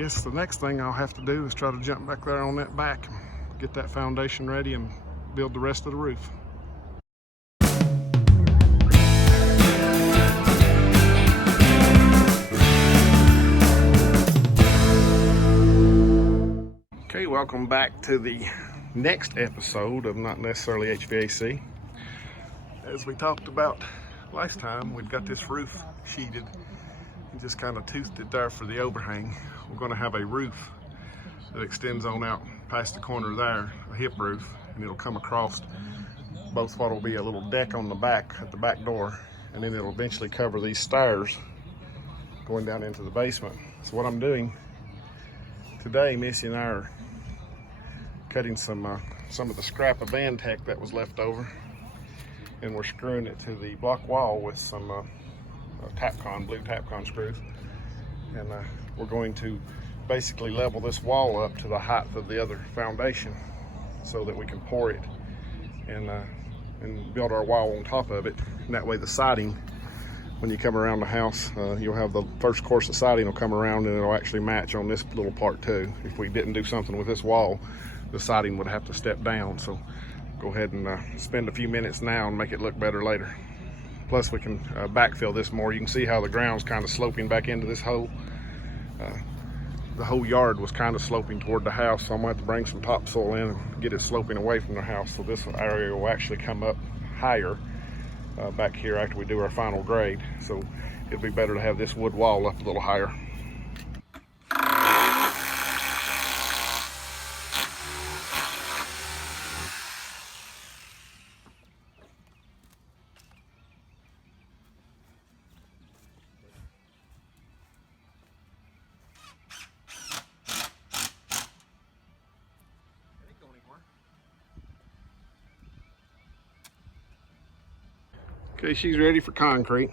guess the next thing I'll have to do is try to jump back there on that back, get that foundation ready, and build the rest of the roof. Okay, welcome back to the next episode of Not Necessarily HVAC. As we talked about last time, we've got this roof sheeted and just kind of toothed it there for the overhang. We're going to have a roof that extends on out past the corner there, a hip roof, and it'll come across both what will be a little deck on the back at the back door, and then it'll eventually cover these stairs going down into the basement. So what I'm doing today, Missy and I are cutting some of the scrap of Vantech that was left over, and we're screwing it to the block wall with some blue Tapcon screws, and we're going to basically level this wall up to the height of the other foundation so that we can pour it and build our wall on top of it. And that way the siding, when you come around the house, you'll have the first course of siding will come around and it'll actually match on this little part too. If we didn't do something with this wall, the siding would have to step down. So go ahead and spend a few minutes now and make it look better later. Plus we can backfill this more. You can see how the ground's kind of sloping back into this hole. The whole yard was kind of sloping toward the house, so I'm going to have to bring some topsoil in and get it sloping away from the house. So this area will actually come up higher back here after we do our final grade. So it'll be better to have this wood wall up a little higher. Okay, she's ready for concrete.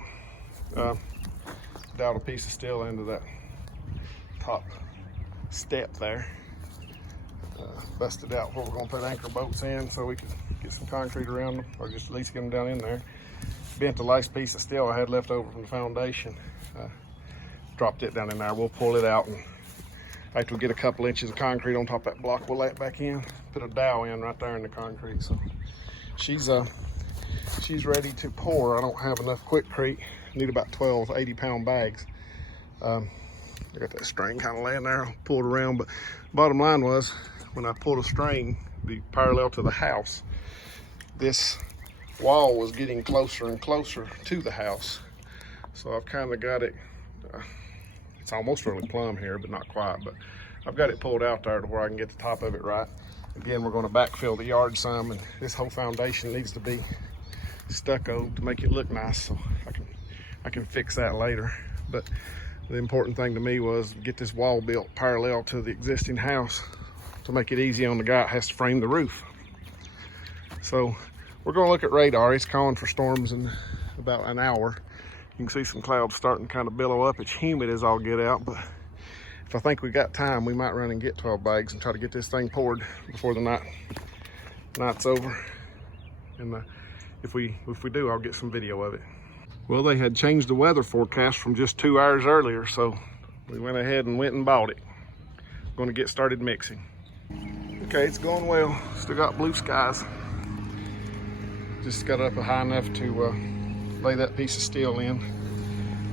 Dowed a piece of steel into that top step there. Busted out where we're gonna put anchor bolts in so we can get some concrete around them, or just at least get them down in there. Bent the last piece of steel I had left over from the foundation. Dropped it down in there. We'll pull it out, and after we get a couple inches of concrete on top of that block, we'll lay it back in, put a dowel in right there in the concrete. So she's ready to pour. I don't have enough Quikrete. Need about 12 80-pound bags. I got that string kind of laying there. I'll pull it around, but bottom line was, when I pulled a string the parallel to the house, this wall was getting closer and closer to the house. So I've kind of got it, it's almost really plumb here, but not quite, but I've got it pulled out there to where I can get the top of it right. Again, we're going to backfill the yard some, and this whole foundation needs to be stucco to make it look nice, so I can fix that later. But the important thing to me was get this wall built parallel to the existing house to make it easy on the guy that has to frame the roof. So we're going to look at radar. It's calling for storms in about an hour. You can see some clouds starting to kind of billow up. It's humid as all get out, but if I think we got time, we might run and get 12 bags and try to get this thing poured before the night's over. And if we do, I'll get some video of it. Well, they had changed the weather forecast from just 2 hours earlier, so we went ahead and went and bought it. Going to get started mixing. Okay, it's going well. Still got blue skies. Just got up high enough to lay that piece of steel in.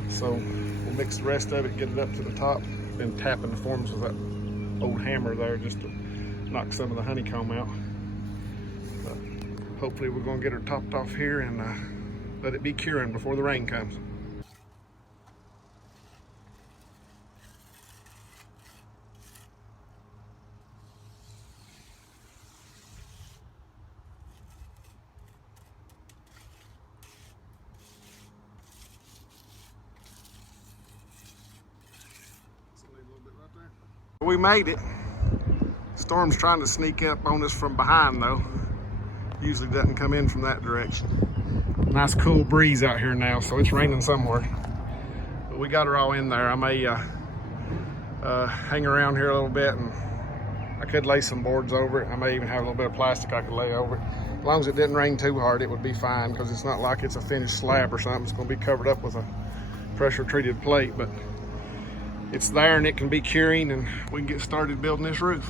So we'll mix the rest of it, get it up to the top, then tapping the forms with that old hammer there just to knock some of the honeycomb out. But hopefully we're going to get her topped off here and let it be curing before the rain comes. We made it. Storm's trying to sneak up on us from behind though. Usually doesn't come in from that direction. Nice cool breeze out here now, so it's raining somewhere. But we got her all in there. I may hang around here a little bit, and I could lay some boards over it. I may even have a little bit of plastic I could lay over it. As long as it didn't rain too hard, it would be fine, because it's not like it's a finished slab or something. It's going to be covered up with a pressure treated plate. But it's there and it can be curing, and we can get started building this roof.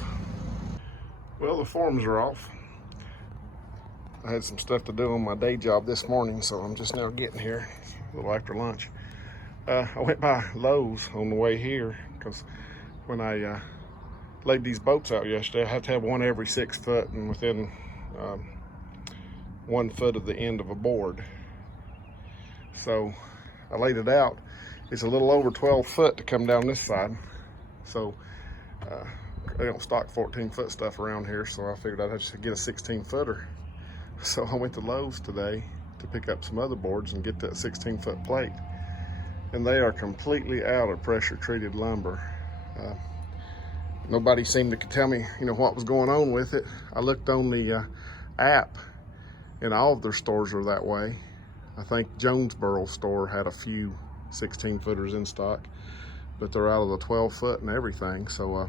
Well, the forms are off. I had some stuff to do on my day job this morning, so I'm just now getting here, a little after lunch. I went by Lowe's on the way here because when I laid these bolts out yesterday, I had to have one every 6 foot and within 1 foot of the end of a board. So I laid it out. It's a little over 12 foot to come down this side. So they don't stock 14-foot stuff around here, so I figured I'd have to get a 16-footer. So I went to Lowe's today to pick up some other boards and get that 16-foot plate. And they are completely out of pressure-treated lumber. Nobody seemed to tell me, what was going on with it. I looked on the app, and all of their stores are that way. I think Jonesboro store had a few 16-footers in stock, but they're out of the 12-foot and everything. So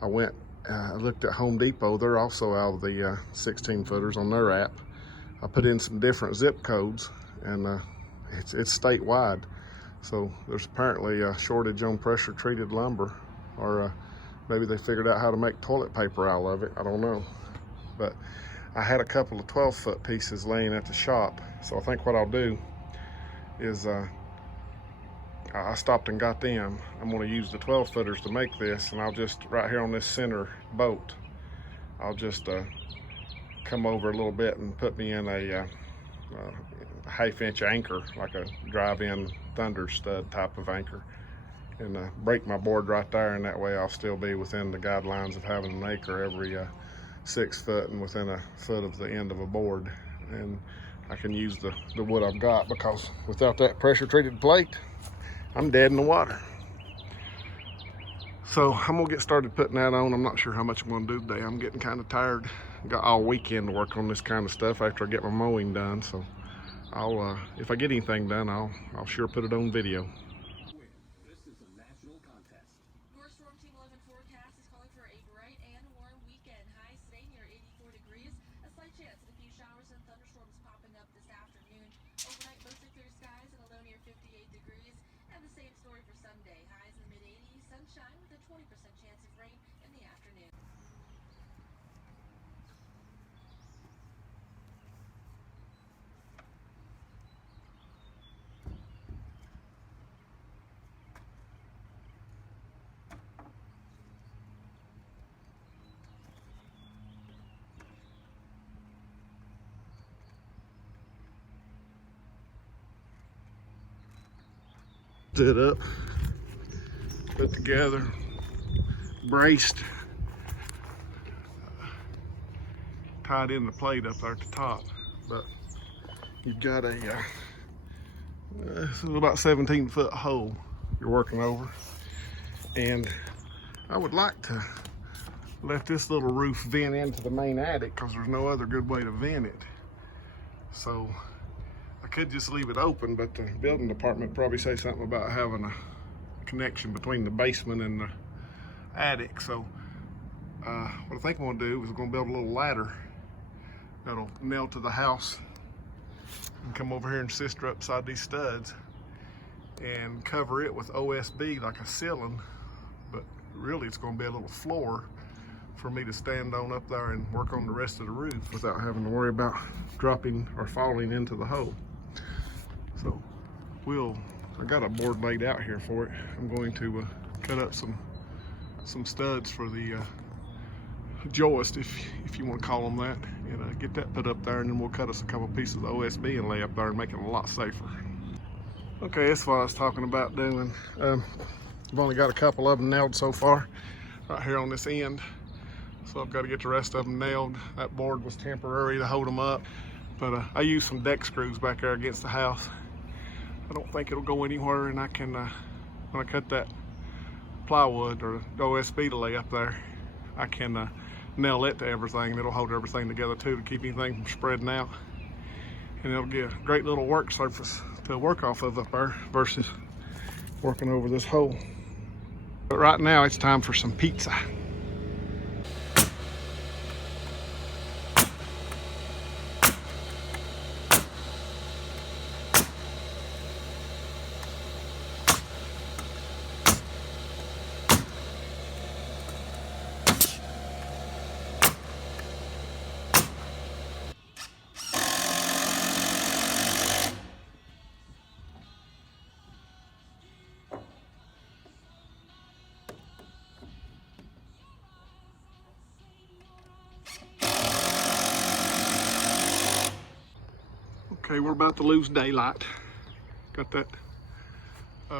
I went, I looked at Home Depot. They're also out of the 16-footers on their app. I put in some different zip codes, and it's statewide. So there's apparently a shortage on pressure-treated lumber, or maybe they figured out how to make toilet paper out of it. I don't know. But I had a couple of 12-foot pieces laying at the shop. So I think what I'll do is I stopped and got them. I'm going to use the 12-footers to make this, and I'll just, right here on this center bolt, I'll just come over a little bit and put me in a half-inch anchor, like a drive-in thunder stud type of anchor, and break my board right there, and that way I'll still be within the guidelines of having an anchor every 6 foot and within a foot of the end of a board. And I can use the wood I've got, because without that pressure-treated plate, I'm dead in the water. So I'm gonna get started putting that on. I'm not sure how much I'm gonna do today. I'm getting kind of tired. Got all weekend to work on this kind of stuff after I get my mowing done. So I'll, if I get anything done, I'll sure put it on video. This is a national contest. Your Storm Team 11 forecast is calling for a bright and warm weekend. Highs today near 84 degrees. A slight chance of a few showers and thunderstorms popping up this afternoon. Overnight, mostly clear skies and a low near 58 degrees. And the same story for Sunday. Highs in the mid-80s, sunshine with a 20% chance of rain in the afternoon. It up, put together, braced, tied in the plate up there at the top. But you've got a it's about 17-foot hole you're working over, and I would like to let this little roof vent into the main attic because there's no other good way to vent it. So I could just leave it open, but the building department probably say something about having a connection between the basement and the attic. So what I think I'm gonna do is I'm gonna build a little ladder that'll nail to the house and come over here and sister upside these studs and cover it with OSB like a ceiling, but really it's gonna be a little floor for me to stand on up there and work on the rest of the roof without having to worry about dropping or falling into the hole. So I got a board laid out here for it. I'm going to cut up some studs for the joist, if you want to call them that, and get that put up there, and then we'll cut us a couple pieces of OSB and lay up there and make it a lot safer. Okay, that's what I was talking about doing. I've only got a couple of them nailed so far, right here on this end. So I've got to get the rest of them nailed. That board was temporary to hold them up, but I used some deck screws back there against the house. I don't think it'll go anywhere, and I can, when I cut that plywood or OSB to lay up there, I can nail it to everything. It'll hold everything together too, to keep anything from spreading out. And it'll get a great little work surface to work off of up there versus working over this hole. But right now it's time for some pizza. Okay, we're about to lose daylight. Got that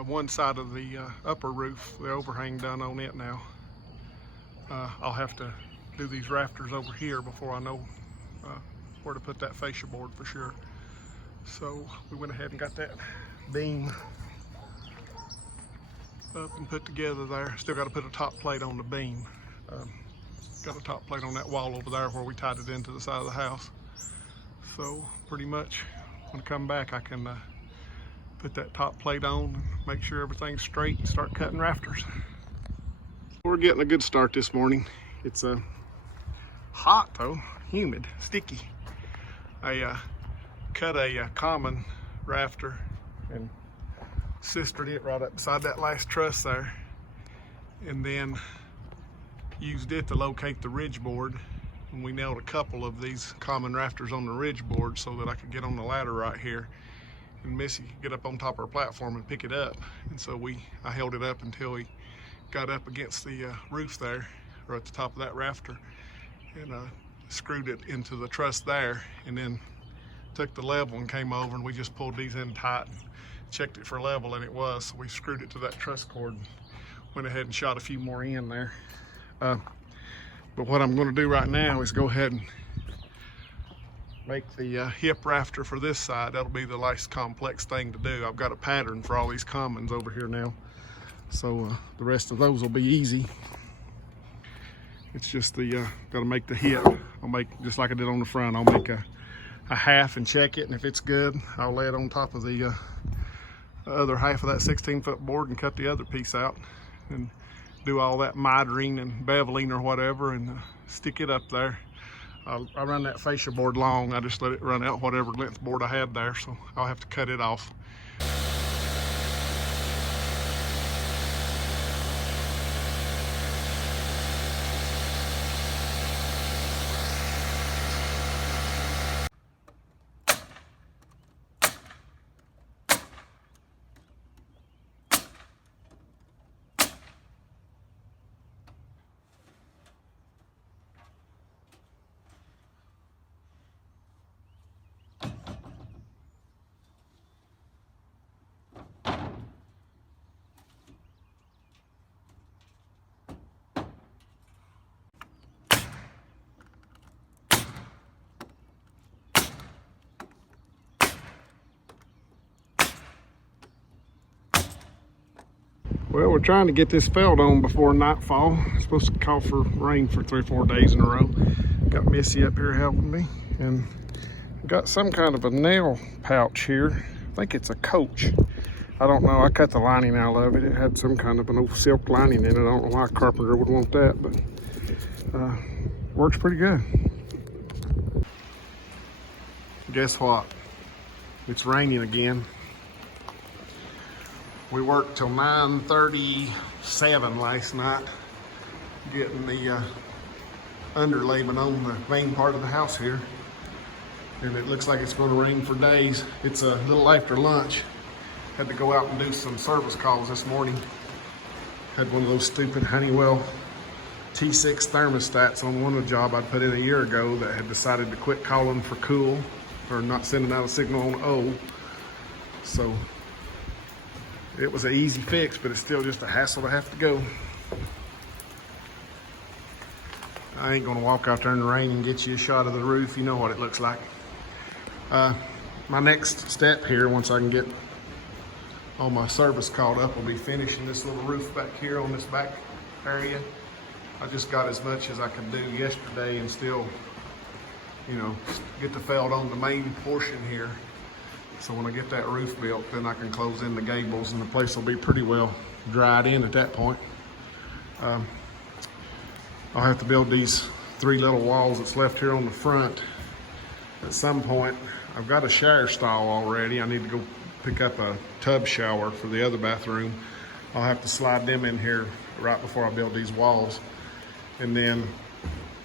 one side of the upper roof, the overhang done on it now. I'll have to do these rafters over here before I know where to put that fascia board for sure. So we went ahead and got that beam up and put together there. Still got to put a top plate on the beam. Got a top plate on that wall over there where we tied it into the side of the house. So pretty much when I come back I can put that top plate on and make sure everything's straight and start cutting rafters. We're getting a good start this morning. It's hot though, humid, sticky. I cut a common rafter and sistered it right up beside that last truss there, and then used it to locate the ridge board. And we nailed a couple of these common rafters on the ridge board so that I could get on the ladder right here and Missy could get up on top of our platform and pick it up. And so I held it up until he got up against the roof there, or at the top of that rafter, and screwed it into the truss there, and then took the level and came over and we just pulled these in tight and checked it for level, and it was. So we screwed it to that truss cord and went ahead and shot a few more in there. But what I'm going to do right now is go ahead and make the hip rafter for this side. That'll be the last complex thing to do. I've got a pattern for all these commons over here now, so the rest of those will be easy. It's just the got to make the hip. I'll make just like I did on the front. I'll make a half and check it, and if it's good, I'll lay it on top of the other half of that 16-foot board and cut the other piece out and do all that mitering and beveling or whatever and stick it up there. I run that fascia board long. I just let it run out whatever length board I had there, so I'll have to cut it off. Well, we're trying to get this felled on before nightfall. It's supposed to call for rain for 3 or 4 days in a row. Got Missy up here helping me, and got some kind of a nail pouch here. I think it's a Coach. I don't know. I cut the lining out of it. It had some kind of an old silk lining in it. I don't know why a carpenter would want that, but works pretty good. Guess what? It's raining again. We worked till 9:37 last night getting the underlayment on the main part of the house here. And it looks like it's going to rain for days. It's a little after lunch. Had to go out and do some service calls this morning. Had one of those stupid Honeywell T6 thermostats on one of the job I'd put in a year ago that had decided to quit calling for cool or not sending out a signal on O. So it was an easy fix, but it's still just a hassle to have to go. I ain't gonna walk out there in the rain and get you a shot of the roof. You know what it looks like. My next step here, once I can get all my service caught up, will be finishing this little roof back here on this back area. I just got as much as I could do yesterday and still, you know, get the felt on the main portion here. So when I get that roof built, then I can close in the gables and the place will be pretty well dried in at that point. I'll have to build these 3 little walls that's left here on the front at some point. I've got a shower stall already. I need to go pick up a tub shower for the other bathroom. I'll have to slide them in here right before I build these walls. And then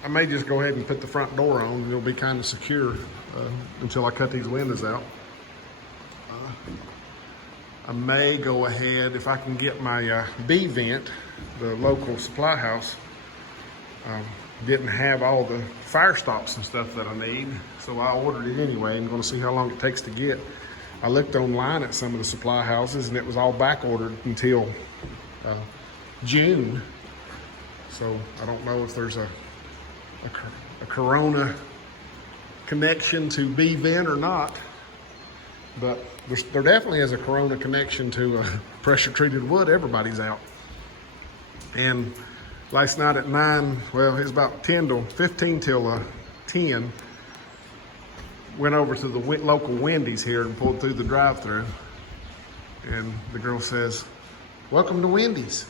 I may just go ahead and put the front door on, and it'll be kind of secure until I cut these windows out. I may go ahead, if I can get my B vent, the local supply house, didn't have all the fire stops and stuff that I need, so I ordered it anyway. I'm going to see how long it takes to get. I looked online at some of the supply houses, and it was all back ordered until June. So I don't know if there's a Corona connection to B-Vent or not, but there definitely is a Corona connection to pressure treated wood. Everybody's out. And last night at 9, well, it was about 15 till 10, went over to the local Wendy's here and pulled through the drive-thru, and the girl says, "Welcome to Wendy's.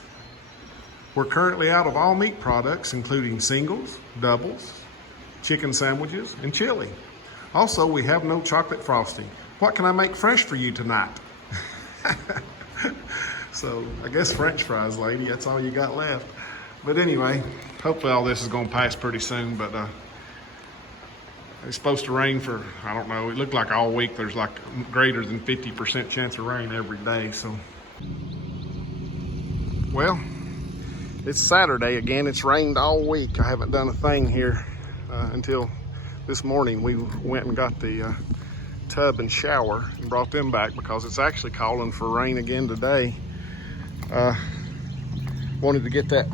We're currently out of all meat products, including singles, doubles, chicken sandwiches, and chili. Also, we have no chocolate frosting. What can I make fresh for you tonight?" So I guess French fries, lady, that's all you got left. But anyway, hopefully all this is gonna pass pretty soon, but it's supposed to rain for, I don't know, it looked like all week there's like greater than 50% chance of rain every day, so. Well, it's Saturday again. It's rained all week. I haven't done a thing here until this morning. We went and got the tub and shower and brought them back because it's actually calling for rain again today. Wanted to get that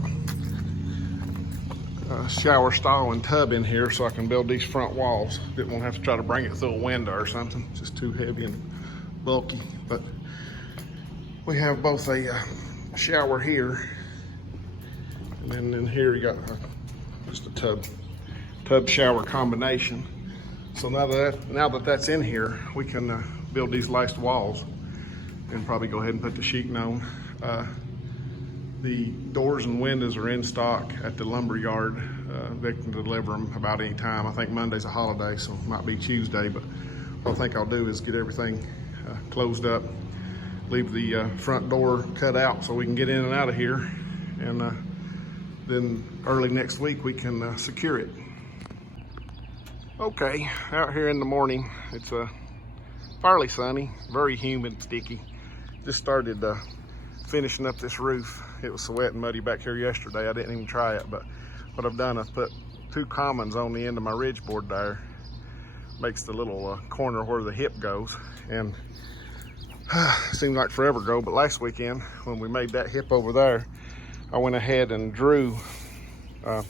shower stall and tub in here so I can build these front walls. Didn't want to have to try to bring it through a window or something. It's just too heavy and bulky. But we have both a shower here, and then in here you got just a tub shower combination. So now that that's in here, we can build these last walls and probably go ahead and put the sheeting on. The doors and windows are in stock at the lumber yard. They can deliver them about any time. I think Monday's a holiday, so it might be Tuesday, but what I think I'll do is get everything closed up, leave the front door cut out so we can get in and out of here, and then early next week we can secure it. Okay, out here in the morning, it's fairly sunny, very humid, sticky. Just started finishing up this roof. It was so wet and muddy back here yesterday, I didn't even try it, but what I've done, I've put 2 commons on the end of my ridge board there. Makes the little corner where the hip goes, and seemed like forever ago, but last weekend when we made that hip over there, I went ahead and drew a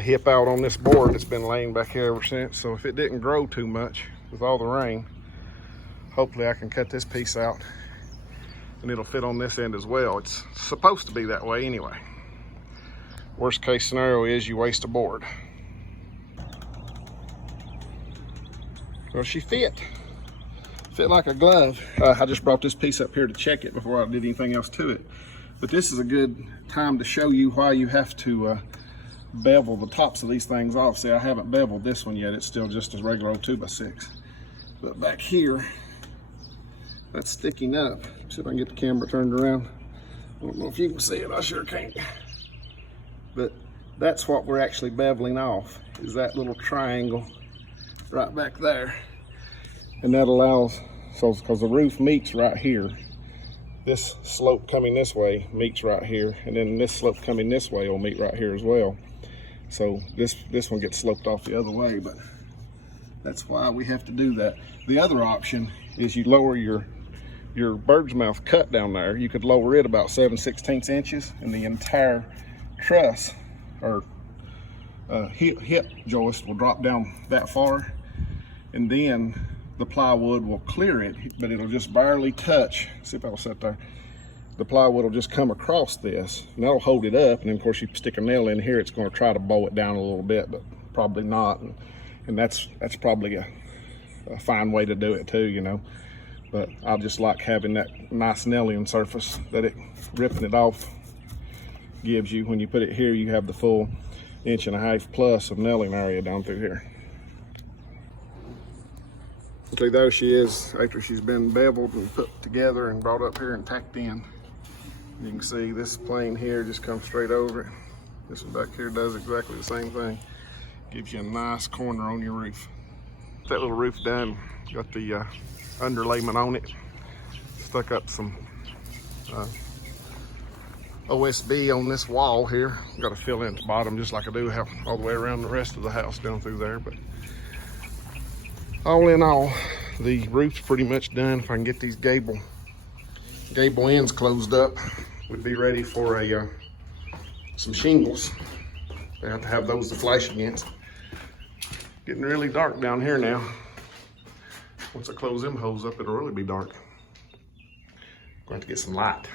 hip out on this board that's been laying back here ever since. So if it didn't grow too much with all the rain, hopefully I can cut this piece out and it'll fit on this end as well. It's supposed to be that way anyway. Worst case scenario is you waste a board. Well, she fit like a glove. I just brought this piece up here to check it before I did anything else to it. But this is a good time to show you why you have to bevel the tops of these things off. See, I haven't beveled this one yet. It's still just a regular old 2x6. But back here, that's sticking up. See if I can get the camera turned around. I don't know if you can see it, I sure can't. But that's what we're actually beveling off, is that little triangle right back there. And that allows, so because the roof meets right here, this slope coming this way meets right here, and then this slope coming this way will meet right here as well. So this one gets sloped off the other way, but that's why we have to do that. The other option is you lower your bird's mouth cut down there. You could lower it about 7/16 inches, and the entire truss or hip joist will drop down that far, and then the plywood will clear it, but it'll just barely touch. See if I'll sit there. The plywood will just come across this, and that'll hold it up. And then of course you stick a nail in here, it's going to try to bow it down a little bit, but probably not. And that's probably a fine way to do it too, you know. But I just like having that nice nailing surface that ripping it off gives you. When you put it here, you have the full 1.5 inches plus of nailing area down through here. Okay, there she is after she's been beveled and put together and brought up here and tacked in. You can see this plane here just comes straight over it. This one back here does exactly the same thing. Gives you a nice corner on your roof. That little roof done, got the underlayment on it. Stuck up some OSB on this wall here. Got to fill in at the bottom just like I do have all the way around the rest of the house down through there. But all in all, the roof's pretty much done. If I can get these gable ends closed up, we'd be ready for a some shingles. They have to have those to flash against. Getting really dark down here now. Once I close them hose up, it'll really be dark. Going to have to get some light.